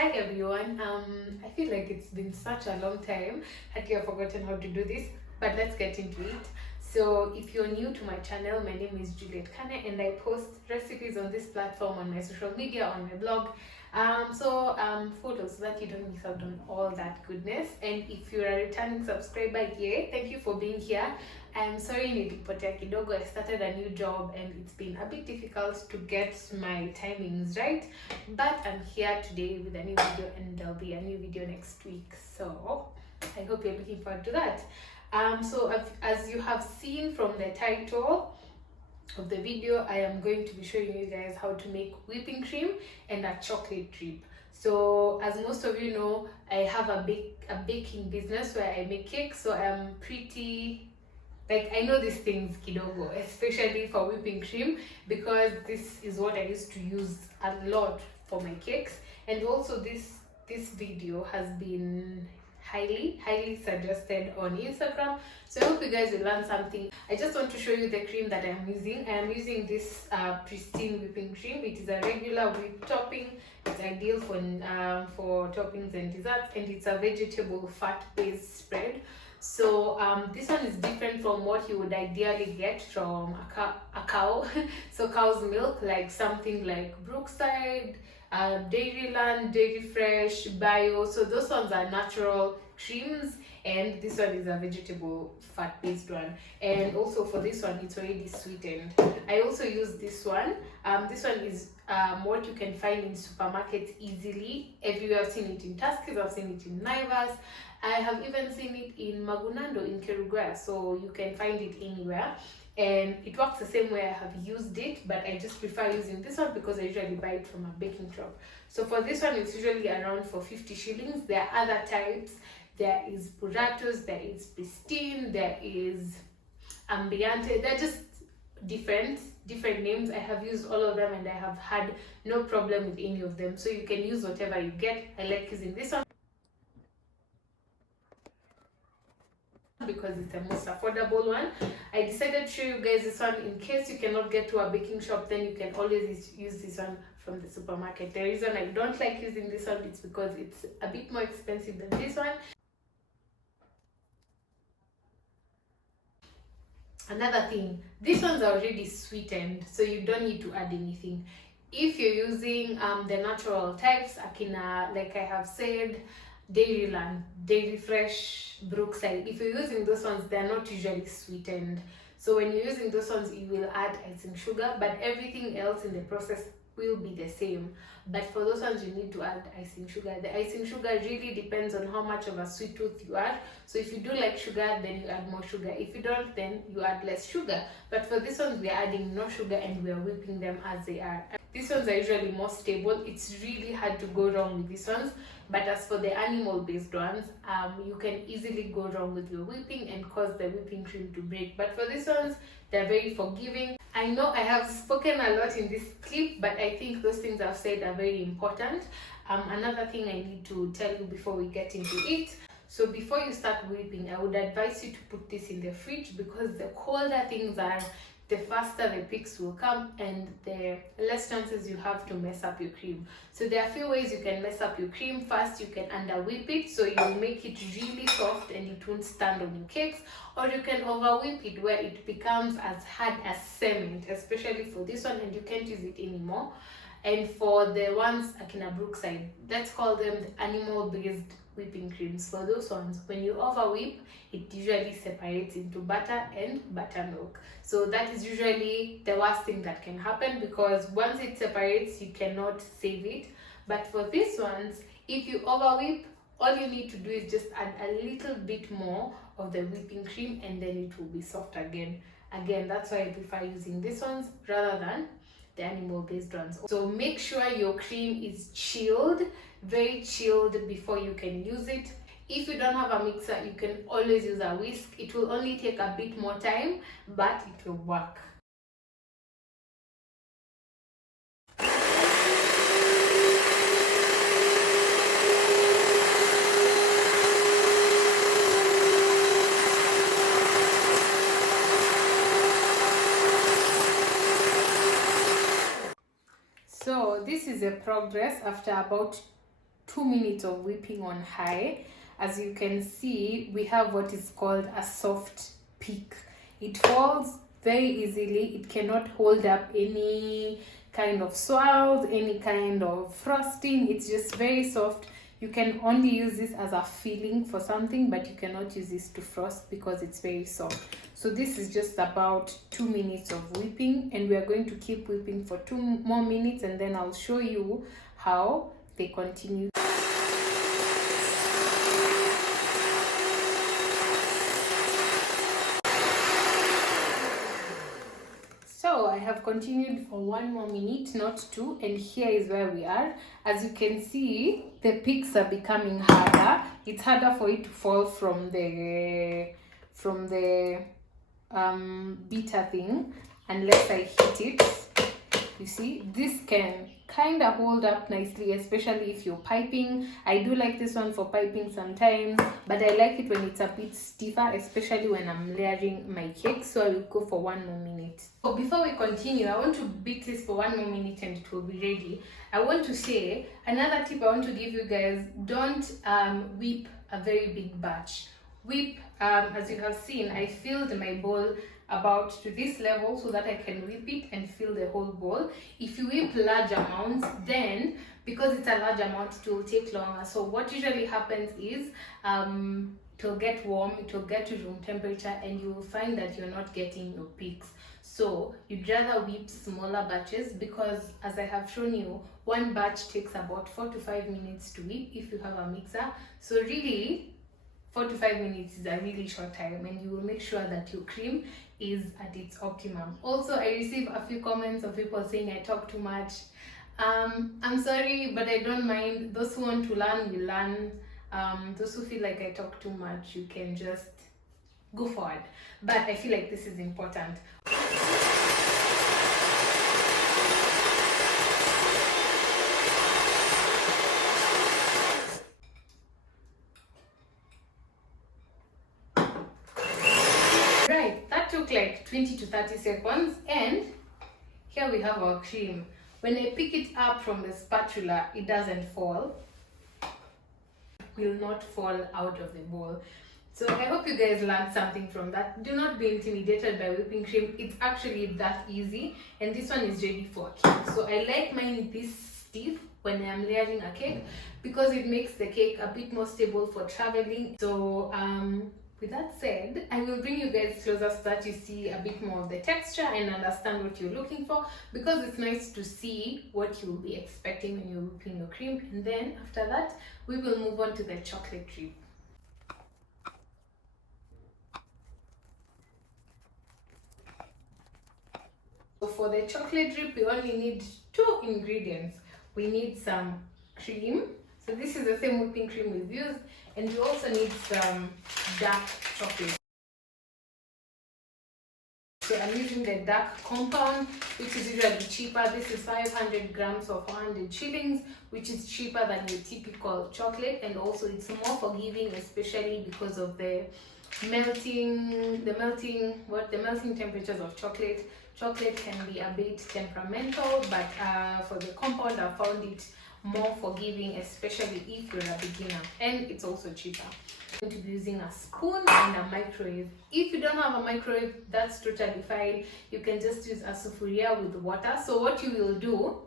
Hi everyone. I feel like it's been such a long time that you have forgotten how to do this, but let's get into it. So if you're new to my channel, my name is Kane and I post recipes on this platform, on my social media, on my blog. Follow so that you don't miss out on all that goodness. And if you're a returning subscriber here, thank you for being here. I'm sorry nilipotea kidogo. I started a new job and it's been a bit difficult to get my timings right, but I'm here today with a new video and there'll be a new video next week, so I hope you're looking forward to that. As you have seen from the title of the video, I am going to be showing you guys how to make whipping cream and a chocolate drip. So as most of you know, I have a baking business where I make cakes, so I'm pretty I know these things kidogo, especially for whipping cream, because this is what I used to use a lot for my cakes. And also this video has been highly suggested on Instagram, so I hope you guys will learn something. I just want to show you the cream that I'm using. I am using this pristine whipping cream. It is a regular whipped topping. It's ideal for toppings and desserts, and it's a vegetable fat based spread. So this one is different from what you would ideally get from a cow. So cow's milk, like something like Brookside, Dairyland, Dairy Fresh, Bio. So those ones are natural creams, and this one is a vegetable fat based one. And also for this one, it's already sweetened. I also use this one. This one is what you can find in supermarkets easily. Everywhere. I've seen it in Tuskys, I've seen it in Naivas, I have even seen it in Magunando in Kerugoya, so you can find it anywhere. And it works the same way I have used it, but I just prefer using this one because I usually buy it from a baking shop. So for this one, it's usually around for 50 shillings. There are other types. There is Buratos, there is Pristine, there is Ambiente. They're just different names. I have used all of them and I have had no problem with any of them. So you can use whatever you get. I like using this one because it's the most affordable one. I decided to show you guys this one in case you cannot get to a baking shop, then you can always use this one from the supermarket. The reason I don't like using this one is because it's a bit more expensive than this one. Another thing, these ones are already sweetened, so you don't need to add anything. If you're using the natural types, akina, like I have said, Dairyland, Dairy Fresh, Brookside, if you're using those ones, they're not usually sweetened. So when you're using those ones, you will add icing sugar, but everything else in the process will be the same. But for those ones, you need to add icing sugar. The icing sugar really depends on how much of a sweet tooth you are. So if you do like sugar, then you add more sugar. If you don't, then you add less sugar. But for this ones, we are adding no sugar and we are whipping them as they are. These ones are usually more stable. It's really hard to go wrong with these ones. But as for the animal-based ones, you can easily go wrong with your whipping and cause the whipping cream to break. But for these ones, they're very forgiving. I know I have spoken a lot in this clip, but I think those things I've said are very important. Another thing I need to tell you before we get into it. So before you start whipping, I would advise you to put this in the fridge, because the colder things are, the faster the peaks will come and the less chances you have to mess up your cream. So there are a few ways you can mess up your cream. First, you can under whip it, so you make it really soft and it won't stand on your cakes, or you can over whip it where it becomes as hard as cement, especially for this one, and you can't use it anymore. And for the ones akina Brookside, let's call them the animal based whipping creams. For those ones, when you over whip, it usually separates into butter and buttermilk. So that is usually the worst thing that can happen, because once it separates, you cannot save it. But for these ones, if you over whip, all you need to do is just add a little bit more of the whipping cream and then it will be soft again. That's why I prefer using these ones rather than the animal based ones. So make sure your cream is chilled, very chilled, before you can use it. If you don't have a mixer, you can always use a whisk. It will only take a bit more time, but it will work. So this is a progress after about 2 minutes of whipping on high. As you can see, we have what is called a soft peak. It falls very easily. It cannot hold up any kind of swirls, any kind of frosting. It's just very soft. You can only use this as a filling for something, but you cannot use this to frost because it's very soft. So this is just about 2 minutes of whipping, and we are going to keep whipping for 2 more minutes, and then I'll show you how they continue. So I have continued for 1 more minute, not 2, and here is where we are. As you can see, the peaks are becoming harder. It's harder for it to fall from the beater thing unless I hit it. You see, this can kind of hold up nicely, especially if you're piping. I do like this one for piping sometimes, but I like it when it's a bit stiffer, especially when I'm layering my cake. So I will go for 1 more minute. So before we continue, I want to beat this for 1 more minute and it will be ready. I want to say another tip I want to give you guys: don't whip a very big batch. Whip, as you have seen, I filled my bowl about to this level so that I can whip it and fill the whole bowl. If you whip large amounts, then because it's a large amount, it will take longer. So what usually happens is it will get warm, it will get to room temperature, and you will find that you're not getting your peaks. So you'd rather whip smaller batches, because as I have shown you, 1 batch takes about 4 to 5 minutes to whip if you have a mixer. So really 4 to 5 minutes is a really short time, and you will make sure that your cream is at its optimum. Also, I receive a few comments of people saying I talk too much. I'm sorry, but I don't mind. Those who want to learn will learn. Those who feel like I talk too much, you can just go forward. But I feel like this is important. Took like 20 to 30 seconds, and here we have our cream. When I pick it up from the spatula, it doesn't fall. It will not fall out of the bowl. So I hope you guys learned something from that. Do not be intimidated by whipping cream. It's actually that easy, and this one is ready for a cake. So I like mine this stiff when I'm layering a cake because it makes the cake a bit more stable for traveling. So with that said, I will bring you guys closer so that you see a bit more of the texture and understand what you're looking for, because it's nice to see what you'll be expecting when you're whipping your cream. And then after that, we will move on to the chocolate drip. So for the chocolate drip, we only need 2 ingredients. We need some cream. So this is the same whipping cream we've used, and we also need some dark chocolate. So I'm using the dark compound, which is usually cheaper. This is 500 grams or 400 shillings, which is cheaper than your typical chocolate, and also it's more forgiving, especially because of the melting temperatures of chocolate. Chocolate can be a bit temperamental, but for the compound, I found it more forgiving, especially if you're a beginner, and it's also cheaper. I'm going to be using a spoon and a microwave. If you don't have a microwave, that's totally fine. You can just use a sufuria with water. So what you will do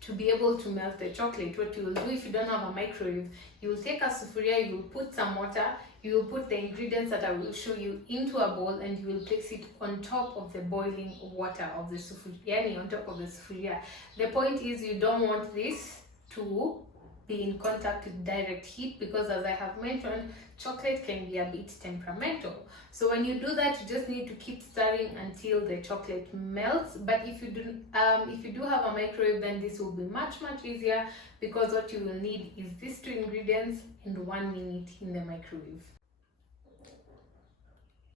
to be able to melt the chocolate, what you will do if you don't have a microwave, you will take a sufuria, you will put some water, you will put the ingredients that I will show you into a bowl, and you will place it on top of the boiling water of the sufuria, on top of the sufuria. The point is, you don't want this to be in contact with direct heat, because as I have mentioned, chocolate can be a bit temperamental. So when you do that, you just need to keep stirring until the chocolate melts. But if you do have a microwave, then this will be much easier, because what you will need is these 2 ingredients and 1 minute in the microwave.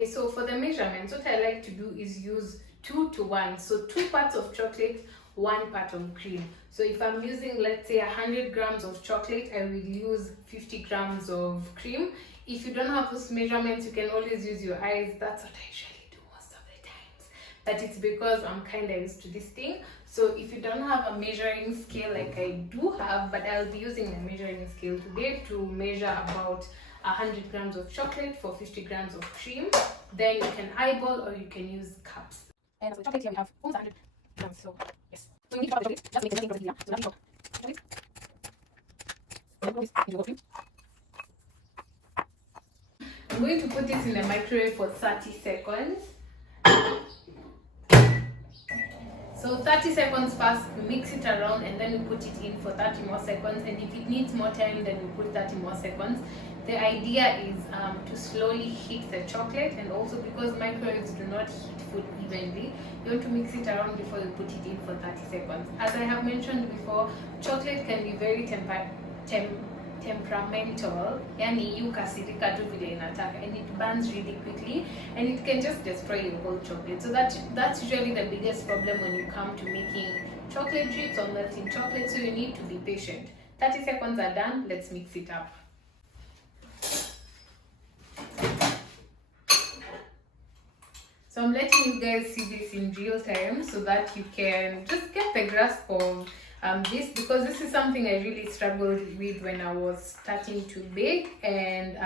Okay, so for the measurements, what I like to do is use 2 to 1. So 2 parts of chocolate, 1 part of cream. So if I'm using, let's say, 100 grams of chocolate, I will use 50 grams of cream. If you don't have those measurements, you can always use your eyes. That's what I usually do most of the times. but it's because I'm kind of used to this thing. So if you don't have a measuring scale like I do have, but I'll be using a measuring scale today to measure about 100 grams of chocolate for 50 grams of cream. Then you can eyeball or you can use cups. And so the chocolate here we have almost 100 grams. So yes, so you need to chop the chocolate just to make the melting process easier. So that we chop chocolate and put this into the cream. I'm going to put this in the microwave for 30 seconds. So 30 seconds first, we mix it around and then we put it in for 30 more seconds, and if it needs more time then we put 30 more seconds. The idea is to slowly heat the chocolate, and also because microwaves do not heat food evenly, you want to mix it around before you put it in for 30 seconds. As I have mentioned before, chocolate can be very temperamental, yani you kasirika tu vile inataka, and it burns really quickly and it can just destroy your whole chocolate. So that's usually the biggest problem when you come to making chocolate drips or melting chocolate, so you need to be patient. 30 seconds are done, let's mix it up. So I'm letting you guys see this in real time so that you can just get the grasp of this, because this is something I really struggled with when I was starting to bake, and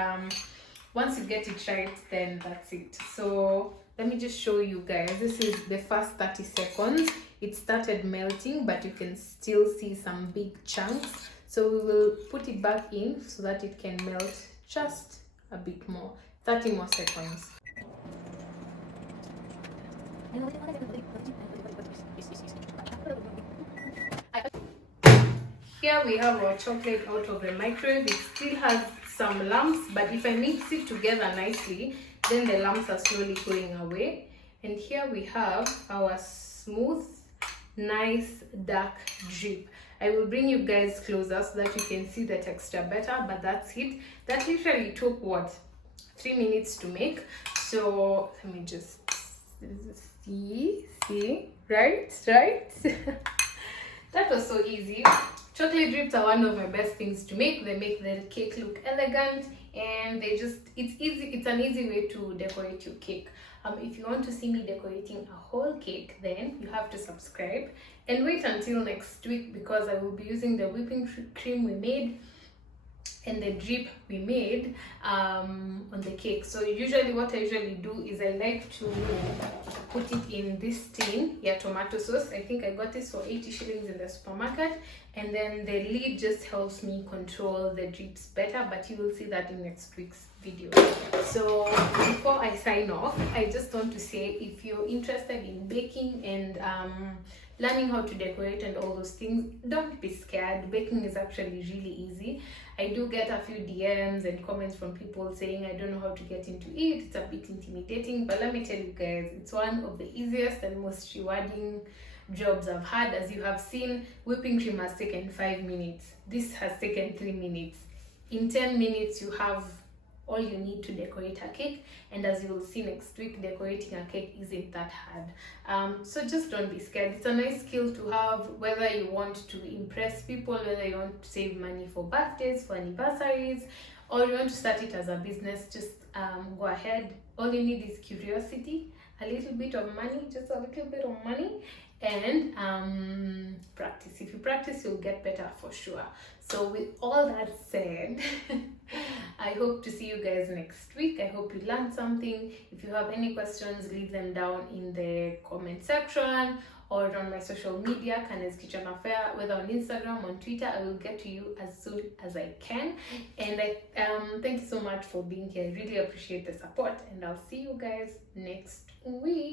once you get it right, then that's it. So let me just show you guys. This is the first 30 seconds. It started melting, but you can still see some big chunks. So we will put it back in so that it can melt just a bit more. 30 more seconds. Here we have our chocolate out of the microwave. It still has some lumps, but if I mix it together nicely, then the lumps are slowly going away. And here we have our smooth, nice, dark drip. I will bring you guys closer so that you can see the texture better, but that's it. That literally took what, 3 minutes to make. So let me just see, right? That was so easy. Chocolate drips are one of my best things to make. They make the cake look elegant, and it's easy. It's an easy way to decorate your cake. If you want to see me decorating a whole cake, then you have to subscribe and wait until next week, because I will be using the whipping cream we made and the drip we made on the cake. So usually what I usually do is I like to put it in this tin, tomato sauce. I think I got this for 80 shillings in the supermarket, and then the lid just helps me control the drips better, but you will see that in next week's video. So before I sign off, I just want to say, if you're interested in baking and learning how to decorate and all those things, don't be scared. Baking is actually really easy. I do get a few DMs and comments from people saying I don't know how to get into it, it's a bit intimidating, but let me tell you guys, it's one of the easiest and most rewarding jobs I've had. As you have seen, whipping cream has taken 5 minutes. This has taken 3 minutes. In 10 minutes you have all you need to decorate a cake, and as you will see next week, decorating a cake isn't that hard. So just don't be scared. It's a nice skill to have, whether you want to impress people, whether you want to save money for birthdays, for anniversaries, or you want to start it as a business. Just go ahead. All you need is curiosity, a little bit of money, just a little bit of money, and practice. If you practice, you'll get better for sure. So with all that said, I hope to see you guys next week. I hope you learned something. If you have any questions, leave them down in the comment section or on my social media, Kane's Kitchen Affair, whether on Instagram, on Twitter. I will get to you as soon as I can. And I thank you so much for being here. I really appreciate the support, and I'll see you guys next week.